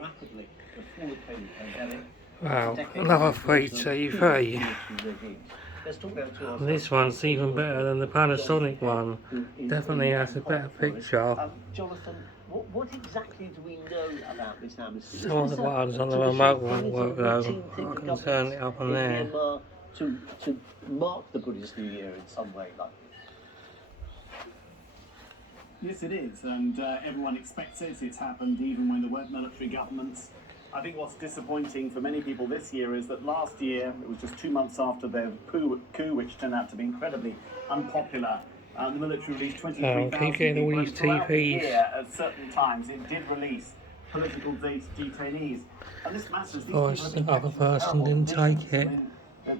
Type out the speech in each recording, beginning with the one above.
rapidly before the COVID pandemic. Wow, another free TV. This one's even better than the Panasonic one. Definitely has a better picture. Jonathan, what exactly do we know about this amnesty? Some of the buttons on the remote won't work though. I can turn it up on there. To mark the Buddhist New Year in some way, like. Yes, it is, and everyone expects it. It's happened even when there weren't military governments. I think what's disappointing for many people this year is that last year, it was just 2 months after their coup, which turned out to be incredibly unpopular, the military released 23,000 keep getting all these TVs. At certain times, it did release political detainees. And this matters. The other person didn't take it.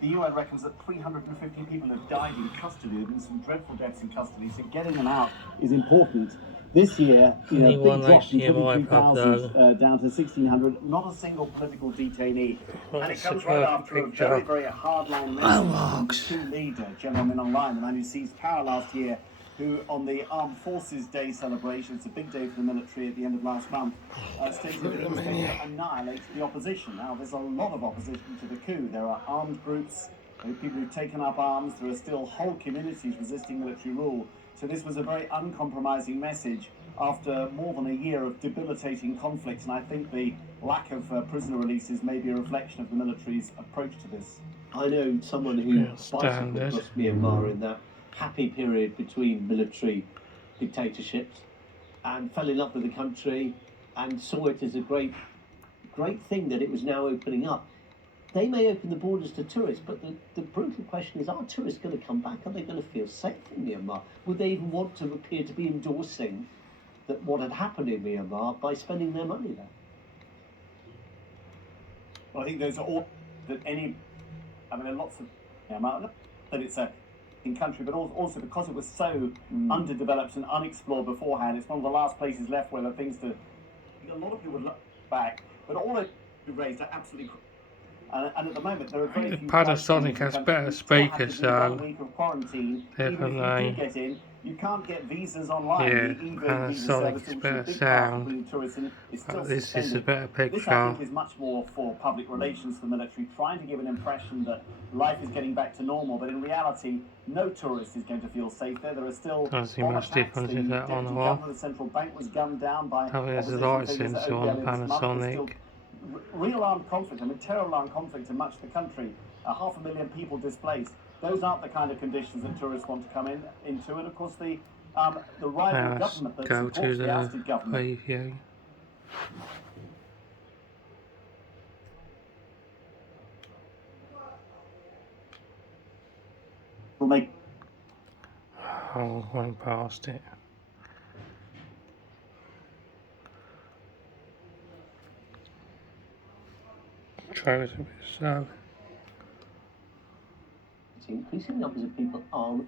The UN reckons that 350 people have died in custody. There have been some dreadful deaths in custody, so getting them out is important. This year, big drop from 23,000 down to 1,600. Not a single political detainee. And it comes right after a very, very hardline message from the coup leader, General Min Aung Hlaing, the man who seized power last year, who on the Armed Forces Day celebration, it's a big day for the military at the end of last month, stated that he was going to annihilate the opposition. Now, there's a lot of opposition to the coup. There are armed groups, people who've taken up arms. There are still whole communities resisting military rule. So this was a very uncompromising message after more than a year of debilitating conflict, and I think the lack of prisoner releases may be a reflection of the military's approach to this. I know someone who bicycled across Myanmar in that happy period between military dictatorships and fell in love with the country and saw it as a great thing that it was now opening up. They may open the borders to tourists, but the brutal question is, are tourists going to come back? Are they going to feel safe in Myanmar? Would they even want to appear to be endorsing that what had happened in Myanmar by spending their money there? Well, I think those are all that any. I mean, there are lots of Myanmar that it's a country, but also because it was so underdeveloped and unexplored beforehand, it's one of the last places left where there are things to. A lot of people would look back, but all they raised are absolutely. And at the moment, there are very few. Panasonic has better speakers though. Definitely. Get in, you can't get visas online. Yeah, Panasonic's better sound. But this is a better picture. This, I think, is much more for public relations for the military, trying to give an impression that life is getting back to normal. But in reality, no tourist is going to feel safe there. There are still. Can't see much difference if that on or off. The central bank was gunned down by. There's a light sensor on Panasonic. Real armed conflict, I mean terrible armed conflict in much of the country, 500,000 people displaced. Those aren't the kind of conditions that tourists want to come into, and of course the rival government that supports the ousted government. Freeview. Will make. Oh, went past it. Trailer's a bit slow. Increasing numbers of people are.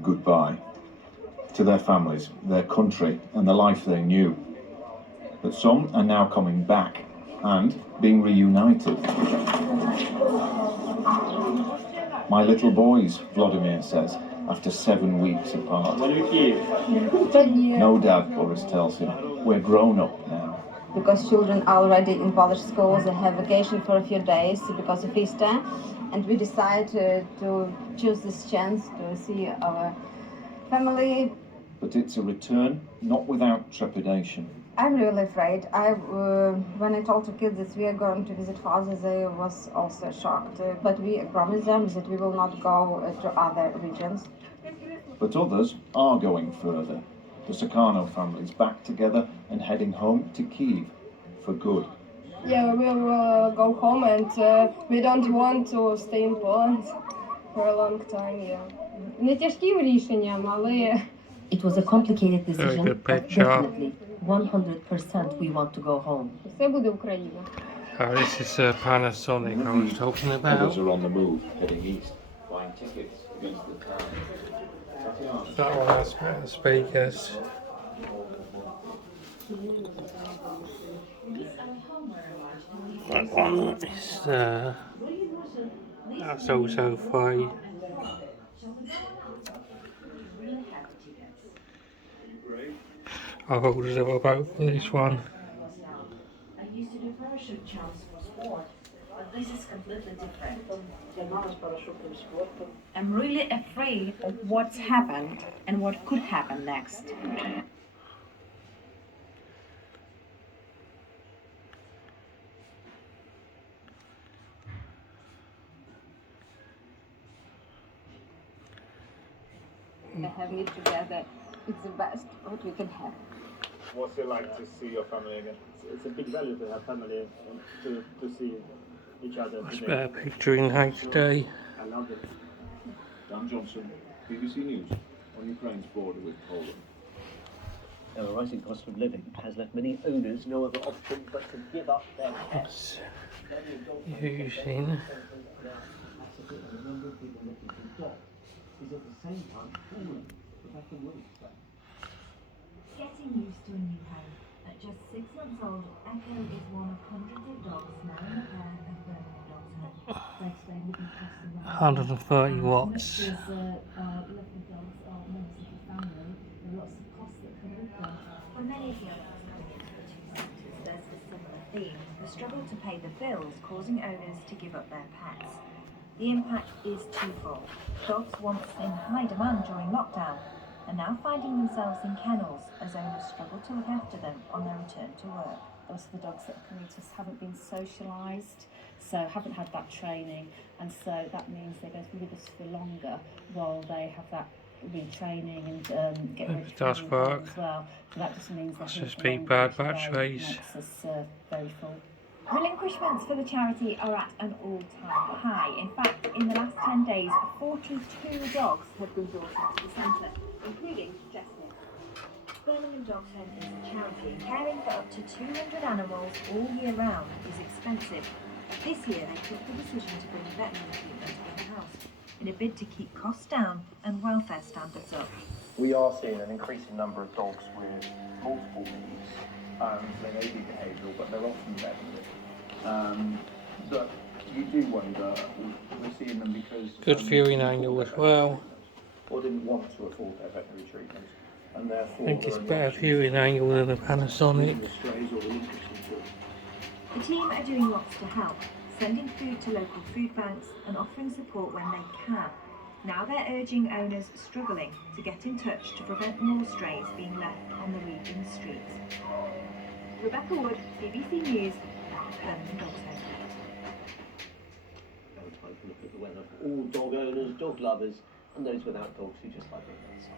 Goodbye to their families, their country, and the life they knew. But some are now coming back and being reunited. My little boys, Vladimir says, after 7 weeks apart. No, Dad, Boris tells him. We're grown up now. Because children are already in Polish schools, they have vacation for a few days because of Easter, and we decided to choose this chance to see our family. But it's a return not without trepidation. I'm really afraid. When I told the kids that we are going to visit father, they was also shocked. But we promised them that we will not go to other regions. But others are going further. The Sakano family's back together and heading home to Kyiv for good. Yeah, we will go home, and we don't want to stay in Poland for a long time. Yeah. Не тяжким рішенням, але. It was a complicated decision, but definitely 100% we want to go home. Все буде Україна. This is Panasonic I was talking about. Others are on the move, heading east, buying tickets against the town. That one has better speakers. That one is That's also free. I've ordered a remote for this one. I used to do parachute jumps for sport, but this is completely different. I'm really afraid of what's happened and what could happen next. Having it together, it's the best what we can have. What's it like to see your family again? It's a big value to have family and to see each other. That's a better picture in HD. I love it. Dan Johnson, BBC News, on Ukraine's border with Poland. A rising cost of living has left many owners no other option but to give up their pets. Using Is at the same time falling for better weeks. Getting used to a new home. At just 6 months old, Echo is one of hundreds of dogs now in the care of Bravia Dogs Home. They explain we can cost around 130 watts. Lovely dogs are members of the family. There are lots of costs that come with them. For many of the owners coming into the two centres, there's a similar theme: the struggle to pay the bills, causing owners to give up their pets. The impact is twofold. Dogs once in high demand during lockdown are now finding themselves in kennels as owners struggle to look after them on their return to work. Most of the dogs that come into us haven't been socialised, so haven't had that training, and so that means they're going to be with us for longer while they have that retraining and get ready for does the work. as well. So that just means they're Just here be for bad longer, which batteries. makes us very full. Relinquishments for the charity are at an all-time high. In fact, in the last 10 days, 42 dogs have been brought into the centre, including Jessie. Birmingham Dogs Home is a charity, and caring for up to 200 animals all year round is expensive. This year, they took the decision to bring veterinary treatment in-house in a bid to keep costs down and welfare standards up. We are seeing an increasing number of dogs with multiple needs. They may be behavioural, but they're often veterinary. But you do wonder, we're seeing them because... Good viewing angle as well. Or didn't want to afford their veterinary treatment. And therefore... I think it's better viewing angle than the Panasonic. The team are doing lots to help, sending food to local food banks and offering support when they can. Now they're urging owners struggling to get in touch to prevent more strays being left on the region streets. Rebecca Wood, BBC News, Birmingham Dogs Home. Now time to look at the weather for all dog owners, dog lovers, and those without dogs who just like being outside.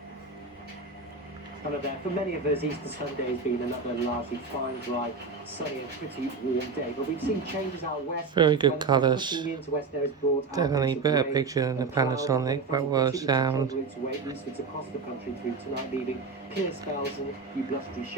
Hello there. For many of us, Easter Sunday has been another largely fine, dry, sunny and pretty warm day. But we've seen changes out west. Very good colours. Into West Areas brought Definitely better picture than the Panasonic, but worse sound. Its way eastwards across the country through tonight, leaving clear spells and a few blustery